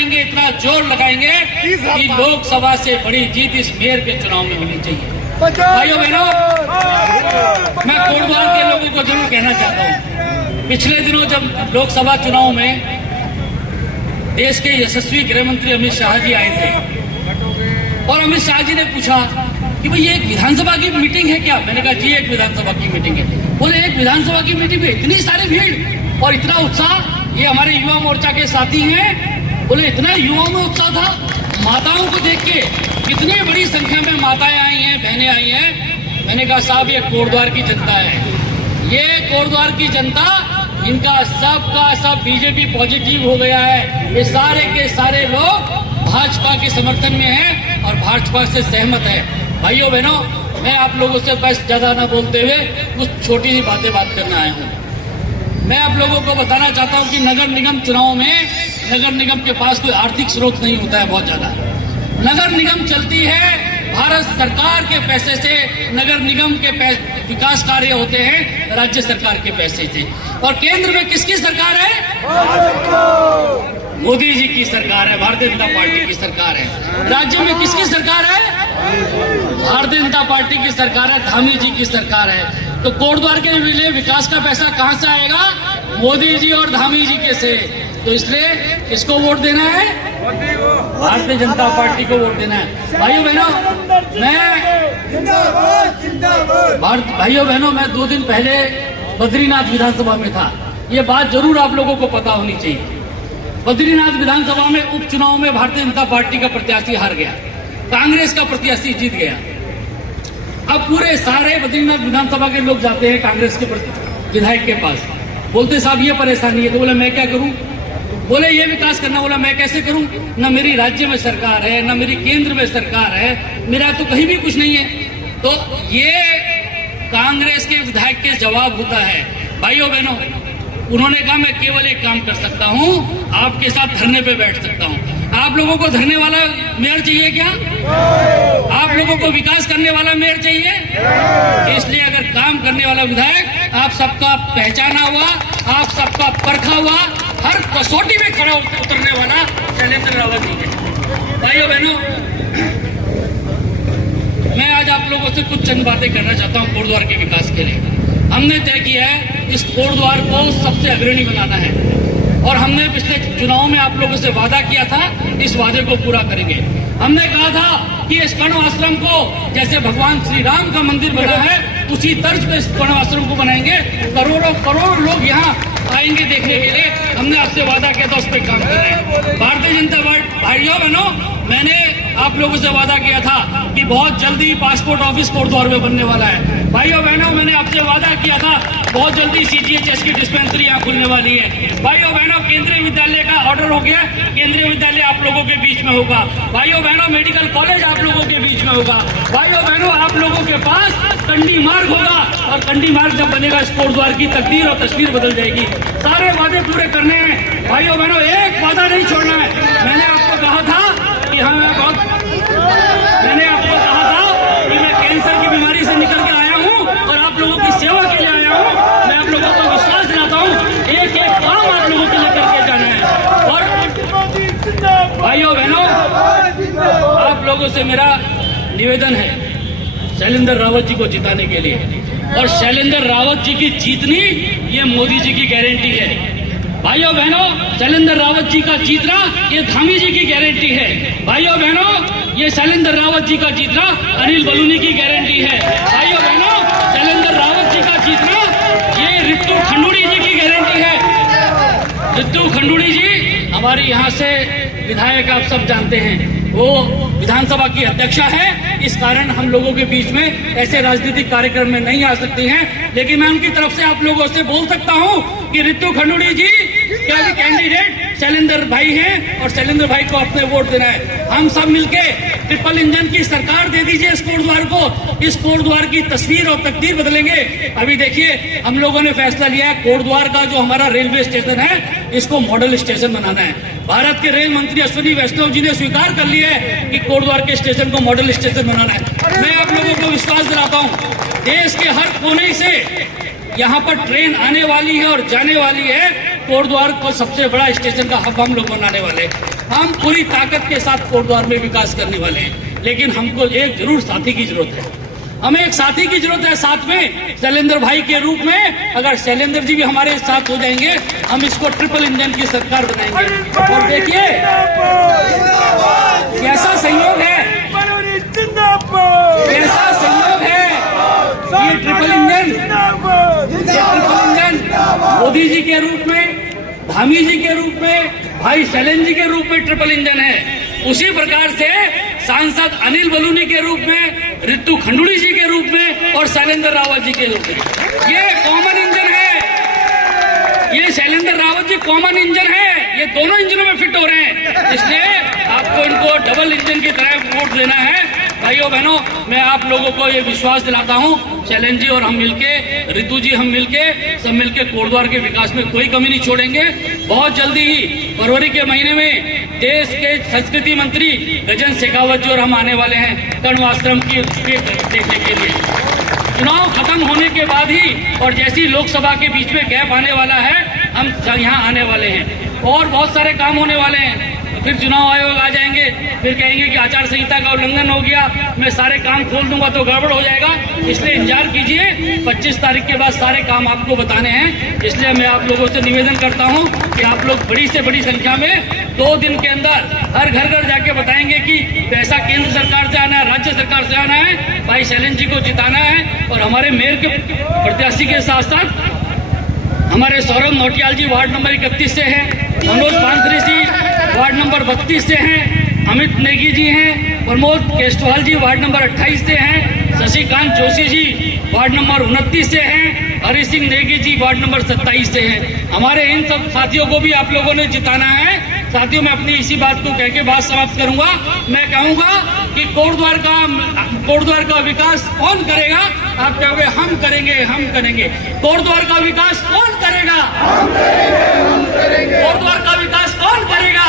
लगाएंगे, इतना जोर लगाएंगे कि लोकसभा से बड़ी जीत इस मेयर के चुनाव में होनी चाहिए। भाइयों बहनों, मैं कोटद्वार के लोगों को जरूर कहना चाहता हूँ, पिछले दिनों जब लोकसभा चुनाव में देश के यशस्वी गृह मंत्री अमित शाह जी आए थे और अमित शाह जी ने पूछा कि भाई ये एक विधानसभा की मीटिंग है क्या? मैंने कहा जी एक विधानसभा की मीटिंग है। बोले एक विधानसभा की मीटिंग में इतनी सारी भीड़ और इतना उत्साह, ये हमारे युवा मोर्चा के साथी हैं। बोले इतना युवाओं में उत्साह था, माताओं को देख के कितनी बड़ी संख्या में माताएं आई हैं, बहनें आई हैं। मैंने कहा साहब ये कोटद्वार की जनता है, ये कोटद्वार की जनता, इनका सबका सब बीजेपी पॉजिटिव हो गया है। ये सारे के सारे लोग भाजपा के समर्थन में हैं और भाजपा से सहमत है। भाइयों बहनों, मैं आप लोगों से बस ज्यादा ना बोलते हुए कुछ छोटी सी बात करना आया हूँ। मैं आप लोगों को बताना चाहता हूँ कि नगर निगम चुनाव में नगर निगम के पास कोई आर्थिक स्रोत नहीं होता है बहुत ज्यादा। नगर निगम चलती है भारत सरकार के पैसे से, नगर निगम के विकास कार्य होते हैं राज्य सरकार के पैसे से। और केंद्र में किसकी सरकार है? मोदी जी की सरकार है, भारतीय जनता पार्टी की सरकार है। राज्य में किसकी सरकार है? भारतीय जनता पार्टी की सरकार है, धामी जी की सरकार है। तो कोटद्वार के लिए विकास का पैसा कहां से आएगा? मोदी जी और धामी जी के से। तो इसलिए किसको वोट देना है? भारतीय जनता पार्टी को वोट देना है। भाइयों बहनों, मैं 2 दिन पहले बद्रीनाथ विधानसभा में था। ये बात जरूर आप लोगों को पता होनी चाहिए। बद्रीनाथ विधानसभा में उपचुनाव में भारतीय जनता पार्टी का प्रत्याशी हार गया, कांग्रेस का प्रत्याशी जीत गया। अब पूरे सारे बद्रीनाथ विधानसभा के लोग जाते हैं कांग्रेस के विधायक के पास, बोलते साहब ये परेशानी है। तो बोले मैं क्या करूं? बोले ये विकास करना। बोला मैं कैसे करूं? न मेरी राज्य में सरकार है, न मेरी केंद्र में सरकार है, मेरा तो कहीं भी कुछ नहीं है। तो ये कांग्रेस के विधायक के जवाब होता है। भाइयों बहनों, उन्होंने कहा मैं केवल एक काम कर सकता हूं, आपके साथ धरने पे बैठ सकता हूं। आप लोगों को धरने वाला मेयर चाहिए क्या? आप लोगों को विकास करने वाला मेयर चाहिए? इसलिए अगर काम करने वाला विधायक आप सबका पहचाना हुआ, आप सबका परखा हुआ, हर कसौटी में खड़ा उतरने वाला शैलेंद्र रावत जी है। भाइयों बहनों, मैं आज आप लोगों से कुछ चंद बातें करना चाहता हूं कोटद्वार के विकास के लिए। हमने तय किया है इस कोटद्वार को सबसे अग्रणी बनाना है और हमने पिछले चुनाव में आप लोगों से वादा किया था, इस वादे को पूरा करेंगे। हमने कहा था कि इस कण्व आश्रम को जैसे भगवान श्री राम का मंदिर बना है उसी तर्ज पे इस कण्व आश्रम को बनाएंगे। करोड़ों लोग यहाँ आएंगे देखने के लिए। हमने आपसे वादा किया था, उस पर काम कर रहे हैं। भारतीय जनता पार्टी भाइयों बहनों, मैंने आप लोगों से वादा किया था कि बहुत जल्दी पासपोर्ट ऑफिस कोटद्वार में बनने वाला है। भाइयों बहनों, मैंने आपसे वादा किया था बहुत जल्दी CGHS की डिस्पेंसरी यहाँ खुलने वाली है। भाइयों बहनों, केंद्रीय विद्यालय का ऑर्डर हो गया, केंद्रीय विद्यालय आप लोगों के बीच में होगा। भाइयों बहनों, मेडिकल कॉलेज आप लोगों के बीच में होगा। भाइयों बहनों, आप लोगों के पास कंडी मार्ग होगा और कंडी मार्ग जब बनेगा इस कोटद्वार की तकदीर और तस्वीर बदल जाएगी। सारे वादे पूरे करने हैं। भाइयों बहनों, एक वादा नहीं छोड़ना है। मैंने आपको कहा था कि मैंने आपको कहा था कि मैं कैंसर की बीमारी से निकल के आया हूं और आप लोगों की सेवा के लिए आया हूं। मैं आप लोगों को विश्वास दिलाता हूं, एक एक काम आप लोगों के लिए करके जाना है। और भाइयों बहनों, आप लोगों से मेरा निवेदन है शैलेंद्र रावत जी को जिताने के लिए, और शैलेंद्र रावत जी की जीतनी ये मोदी जी की गारंटी है। भाइयों बहनों, शैलेंद्र रावत जी का जीतना ये धामी जी की गारंटी है। भाइयों बहनों, ये शैलेंद्र रावत जी का जीतना अनिल बलूनी की गारंटी है। भाइयों बहनों, शैलेंद्र रावत जी का जीतना ये रितु खंडूड़ी जी की गारंटी है। रितु खंडूड़ी जी हमारे यहाँ से विधायक आप सब जानते हैं, वो विधानसभा की अध्यक्षा है। इस कारण हम लोगों के बीच में ऐसे राजनीतिक कार्यक्रम में नहीं आ सकती हैं, लेकिन मैं उनकी तरफ से आप लोगों से बोल सकता हूं कि रितु खंडूड़ी जी क्या भी कैंडिडेट शैलेंद्र भाई हैं और शैलेंद्र भाई को अपने वोट देना है। हम सब मिलके ट्रिपल इंजन की सरकार दे दीजिए इस कोटद्वार को। इस कोटद्वार की तस्वीर और तकदीर बदलेंगे। अभी देखिए, हम लोगों ने फैसला लिया है कोटद्वार का जो हमारा रेलवे स्टेशन है इसको मॉडल स्टेशन बनाना है। भारत के रेल मंत्री अश्विनी वैष्णव जी ने स्वीकार कर लिया है कि कोटद्वार के स्टेशन को मॉडल स्टेशन बनाना है। मैं आप लोगों को विश्वास दिलाता हूं, देश के हर कोने से यहाँ पर ट्रेन आने वाली है और जाने वाली है। कोटद्वार को सबसे बड़ा स्टेशन का हब हम लोग बनाने वाले हैं। हम पूरी ताकत के साथ कोटद्वार में विकास करने वाले हैं, लेकिन हमको एक जरूर साथी की जरूरत है। हमें एक साथी की जरूरत है साथ में, शैलेंद्र भाई के रूप में। अगर शैलेंद्र जी भी हमारे साथ हो जाएंगे, हम इसको ट्रिपल इंजन की सरकार बनाएंगे। और देखिए कैसा सहयोग है, कैसा सहयोग है। ये ट्रिपल इंजन मोदी जी के रूप में, धामी जी के रूप में, भाई शैलेंद्र जी के रूप में ट्रिपल इंजन है। उसी प्रकार से सांसद अनिल बलूनी के रूप में, रितु खंडूड़ी जी के रूप में और शैलेंद्र रावत जी के रूप में, ये कॉमन इंजन है। ये शैलेंद्र रावत जी कॉमन इंजन है, ये दोनों इंजनों में फिट हो रहे हैं। इसलिए आपको इनको डबल इंजन की तरह वोट देना है। भाइयों बहनों, मैं आप लोगों को ये विश्वास दिलाता हूँ, शैलेंद्र जी और हम मिलके, रितु जी हम मिलके, सब मिलके कोटद्वार के विकास में कोई कमी नहीं छोड़ेंगे। बहुत जल्दी ही फरवरी के महीने में देश के संस्कृति मंत्री गजन शेखावत जी और हम आने वाले हैं कर्णवाश्रम की देखने के लिए। चुनाव खत्म होने के बाद ही और जैसी लोकसभा के बीच में गैप आने वाला है, हम यहाँ आने वाले हैं और बहुत सारे काम होने वाले हैं। फिर चुनाव आयोग आ जाएंगे, फिर कहेंगे कि आचार संहिता का उल्लंघन हो गया, मैं सारे काम खोल दूंगा तो गड़बड़ हो जाएगा। इसलिए इंतजार कीजिए, 25 तारीख के बाद सारे काम आपको बताने हैं। इसलिए मैं आप लोगों से निवेदन करता हूं कि आप लोग बड़ी से बड़ी संख्या में 2 दिन के अंदर हर घर जाके बताएंगे कि पैसा केंद्र सरकार से आना है, राज्य सरकार से आना है, भाई शैलेंद्र जी को जिताना है। और हमारे मेयर के प्रत्याशी के साथ साथ हमारे सौरभ नौटियाल जी वार्ड नंबर 31 से हैं, मनोज पांथरी जी वार्ड नंबर 32 से हैं, अमित नेगी जी हैं, प्रमोद केशवाल जी वार्ड नंबर 28 से हैं, शशिकांत जोशी जी वार्ड नंबर 29 से हैं, हरि सिंह नेगी जी वार्ड नंबर 27 से हैं। हमारे इन सब साथियों को भी आप लोगों ने जिताना है। साथियों, मैं अपनी इसी बात को कह के बात समाप्त करूंगा। मैं कहूंगा कि कोटद्वार का विकास कौन करेगा? आप कहोगे हम करेंगे, हम करेंगे। कोटद्वार का विकास कौन करेगा? हम करेंगे, हम करेंगे। कोटद्वार का विकास कौन करेगा?